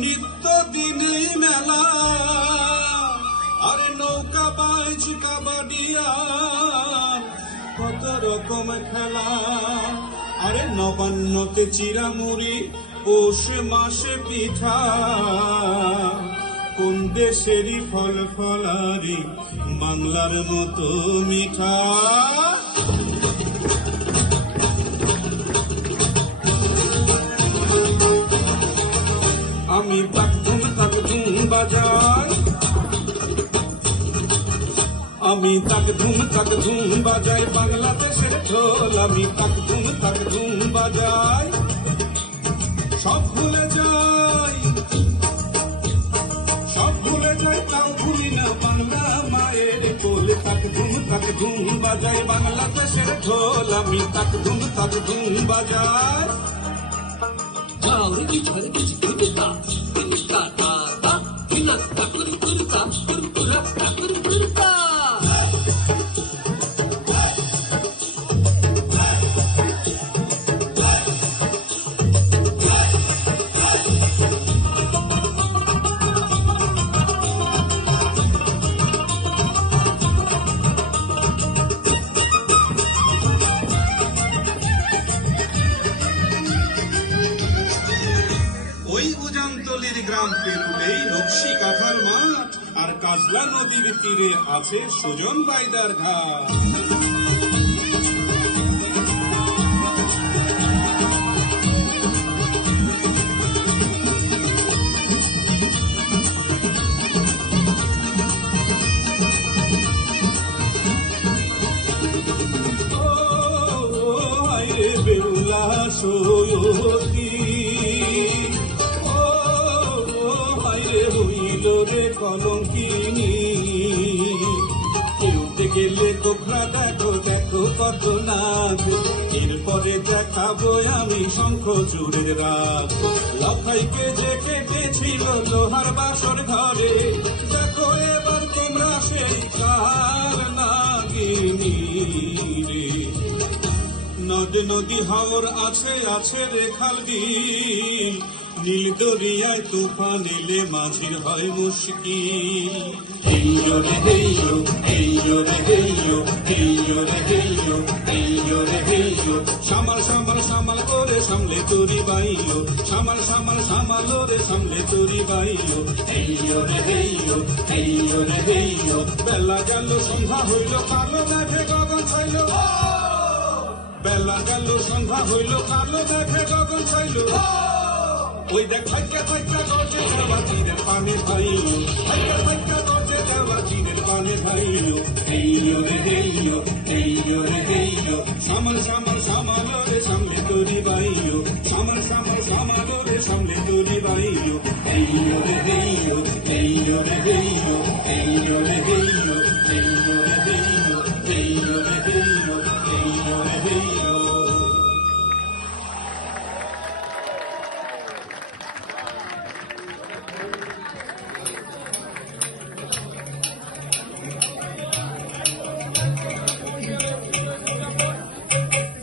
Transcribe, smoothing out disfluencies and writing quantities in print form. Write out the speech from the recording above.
নিত্য দিনেই মেলা, আরে নৌকা বাইচ কাবাডিয়ার কত রকম খেলা। আরে নবান্নতে চিরামুড়ি, পৌষ মাসে পিঠা, কোন দেশেরই ফল ফলারি বাংলার মতো মিঠা। আমি তাক ধুম বাজাই, আমি তাক ধুম বাজাই বাংলাদেশের ঢোল। আমি তাক ধুম বাজাই, সব ভুলে যাই, সব ভুলে যাই, তাও ভুলি না বাংলা মায়ের কোল। তাক ধুম বাজাই বাংলাদেশের ঢোল। আমি তাক ধুম বাজাই। ওই উজানতলির গ্রাম পেরুলেই নকশি কাঁঠাল মাঠ, আর কাজলা নদীর তীরে আছে সুজন বাইদার ঘাট। বেহুলা সৈয়দী, হইল রে কলঙ্কিনী। খেলতে গেলে কোখরা দেখো দেখো কত নাচ, এরপরে দেখাবো আমি শঙ্খ চূড়ের রাত। লখাইকে যে কেটেছিল লোহার বাসর ঘরে, দেখো এবার তোমরা সেই কার নাগিনী রে। নদ নদী হাওর আছে আছে রে খাল বিল, নীল দরিয়ায় তুফান এলে মাঝির হয় মুশকিল। হেইয়ো রে হেইয়ো, হেইয়ো রে হেইয়ো, হেইয়ো রে হেইয়ো, হেইয়ো রে হেইয়ো। সামাল সামাল সামাল করে সামলে তোরি বাইয়ো, সামাল সামাল সামাল রে সামলে তোরি বাইয়ো। হেইয়ো রে হেইয়ো, হেইয়ো রে হেইয়ো। বেলা গেল সন্ধ্যা হইল, কালো দেখে গগন ছাইল। বেলা গেল সন্ধ্যা হইল, কালো দেখে গগন ছাইল। ওই দেখ ফাইকা ফাইকা গর্জে দেওয়া চিনের পানে ভাইলো, ফাইকা ফাইকা গর্জে দেওয়া চিনের পানে ভাইলো। হেইয়ো রে হেইয়ো, হেইয়ো